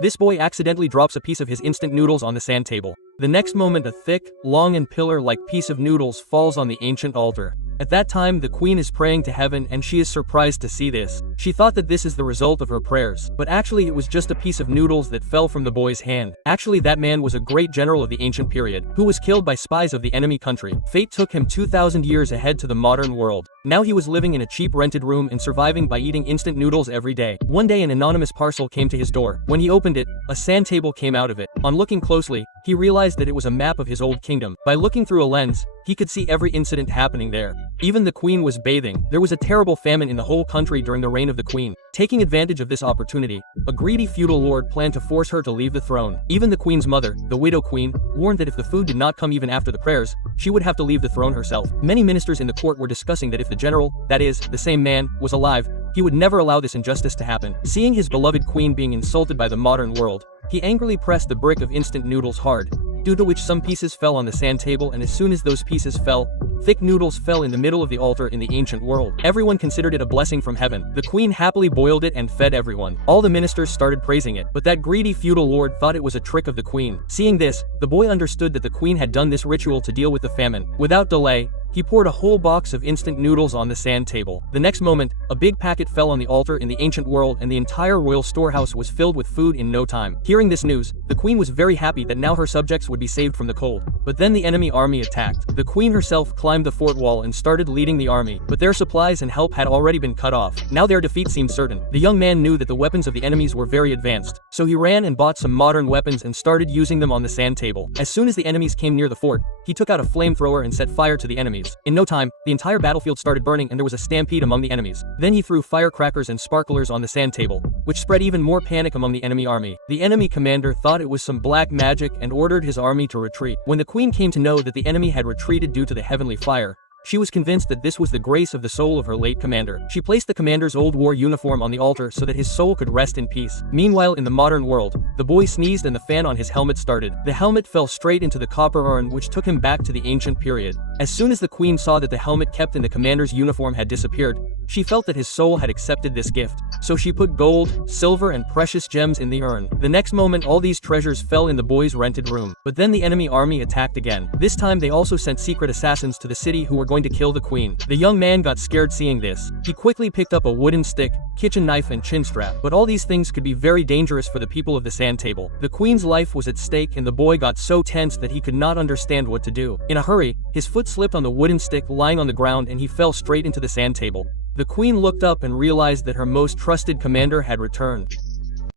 This boy accidentally drops a piece of his instant noodles on the sand table. The next moment a thick, long and pillar-like piece of noodles falls on the ancient altar. At that time the queen is praying to heaven and she is surprised to see this. She thought that this is the result of her prayers, but actually it was just a piece of noodles that fell from the boy's hand. Actually that man was a great general of the ancient period, who was killed by spies of the enemy country. Fate took him 2,000 years ahead to the modern world. Now he was living in a cheap rented room and surviving by eating instant noodles every day. One day an anonymous parcel came to his door. When he opened it, a sand table came out of it. On looking closely, he realized that it was a map of his old kingdom. By looking through a lens, he could see every incident happening there. Even the queen was bathing. There was a terrible famine in the whole country during the reign of the queen. Taking advantage of this opportunity, a greedy feudal lord planned to force her to leave the throne. Even the queen's mother, the widow queen, warned that if the food did not come even after the prayers, she would have to leave the throne herself. Many ministers in the court were discussing that if the general, that is, the same man, was alive, he would never allow this injustice to happen. Seeing his beloved queen being insulted by the modern world, he angrily pressed the brick of instant noodles hard, due to which some pieces fell on the sand table, and as soon as those pieces fell, thick noodles fell in the middle of the altar in the ancient world. Everyone considered it a blessing from heaven. The queen happily boiled it and fed everyone. All the ministers started praising it, but that greedy feudal lord thought it was a trick of the queen. Seeing this, the boy understood that the queen had done this ritual to deal with the famine. Without delay, he poured a whole box of instant noodles on the sand table. The next moment, a big packet fell on the altar in the ancient world and the entire royal storehouse was filled with food in no time. Hearing this news, the queen was very happy that now her subjects would be saved from the cold. But then the enemy army attacked. The queen herself climbed the fort wall and started leading the army, but their supplies and help had already been cut off. Now their defeat seemed certain. The young man knew that the weapons of the enemies were very advanced, so he ran and bought some modern weapons and started using them on the sand table. As soon as the enemies came near the fort, he took out a flamethrower and set fire to the enemies. In no time, the entire battlefield started burning and there was a stampede among the enemies. Then he threw firecrackers and sparklers on the sand table, which spread even more panic among the enemy army. The enemy commander thought it was some black magic and ordered his army to retreat. When the queen came to know that the enemy had retreated due to the heavenly fire, she was convinced that this was the grace of the soul of her late commander. She placed the commander's old war uniform on the altar so that his soul could rest in peace. Meanwhile, in the modern world, the boy sneezed and the fan on his helmet started. The helmet fell straight into the copper urn, which took him back to the ancient period. As soon as the queen saw that the helmet kept in the commander's uniform had disappeared, she felt that his soul had accepted this gift. So she put gold, silver and precious gems in the urn. The next moment all these treasures fell in the boy's rented room. But then the enemy army attacked again. This time they also sent secret assassins to the city who were going to kill the queen. The young man got scared seeing this. He quickly picked up a wooden stick, kitchen knife and chin strap. But all these things could be very dangerous for the people of the sand table. The queen's life was at stake and the boy got so tense that he could not understand what to do. In a hurry, his foot slipped on the wooden stick lying on the ground and he fell straight into the sand table. The queen looked up and realized that her most trusted commander had returned.